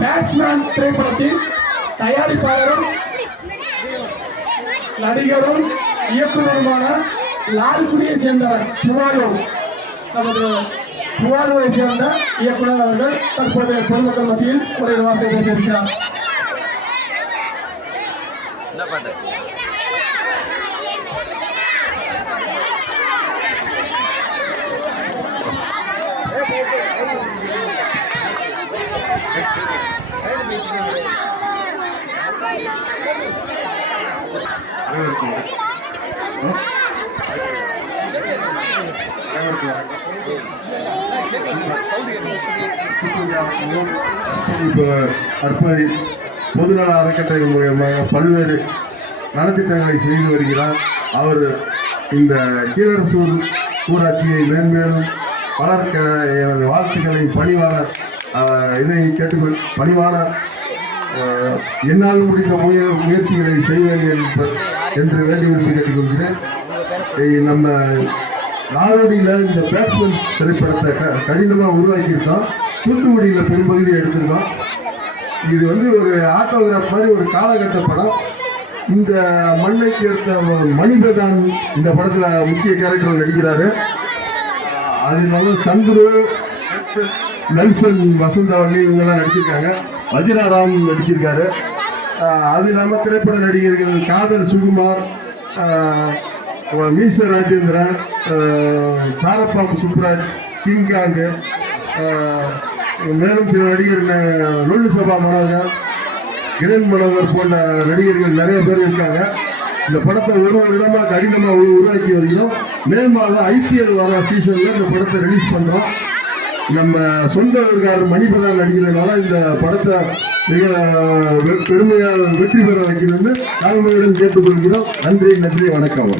Batsman திரைப்படத்தின் தயாரிப்பாளரும் நடிகரும் இயக்குநருமான லால்குடியை சேர்ந்தவர் திருவாரூர். நமது திருவாரூரை சேர்ந்த இயக்குனர் அவர்கள் தற்போது பொதுமக்கள் மத்தியில் ஒரு வார்த்தை பேசியிருக்கிறார். பொதுநல அறக்கட்டளை மூலமாக பல்வேறு நலத்திட்டங்களை செய்து வருகிறார். அவர் இந்த கீழரசூர் ஊராட்சியை மேன்மேலும் வளர்க்க எனது வாழ்த்துக்களை பணிவாளர் இதை கேட்டுக்கொள் பணிவாளர் என்னால் முடிந்த முயற்சிகளை செய்வேன் என்று வேண்டி விரும்பி கேட்டுக்கொள்கிறேன். நம்ம நாடோடியில் இந்த பேட்ஸ்மேன் திரைப்படத்தை கடினமாக உருவாக்கியிருக்கோம். தூத்துக்குடியில் பெரும்பகுதியை எடுத்திருக்கோம். இது ஒரு ஆட்டோகிராஃப் மாதிரி ஒரு காலகட்ட படம். இந்த மண்ணை சேர்த்த மணிபதான் இந்த படத்தில் முக்கிய கேரக்டர் நடிக்கிறாரு. அதனால சந்துரு, நெல்சன், வசந்தவல்லி இவங்கெல்லாம் நடிச்சிருக்காங்க. வஜிராராம் நடிச்சிருக்காரு. அது இல்லாமல் திரைப்பட நடிகர்கள் காதர் சுகுமார், மீச ராஜேந்திரன், சாரப்பாம்பு சுப்ராஜ், கிங்காங்கு, மேலும் சில நடிகர்கள் லொல்லு சபா மனோகர், கிரண் மனோகர் போன்ற நடிகர்கள் நிறைய பேர் இருக்காங்க. இந்த படத்தை ஒரு விதமாக கடினமாக உருவாக்கி வருகிறோம். மே மாதம் IPL வர சீசனில் இந்த படத்தை ரிலீஸ் பண்ணுறோம். நம்ம சொந்த ஊர்காரர் மணிபதான் நடிக்கிறதுனால இந்த படத்தை மிக பெருமையாக வெற்றி பெற வைக்கணும்னு நாங்கள் கேட்டுக்கொள்கிறோம். நன்றி, வணக்கம்.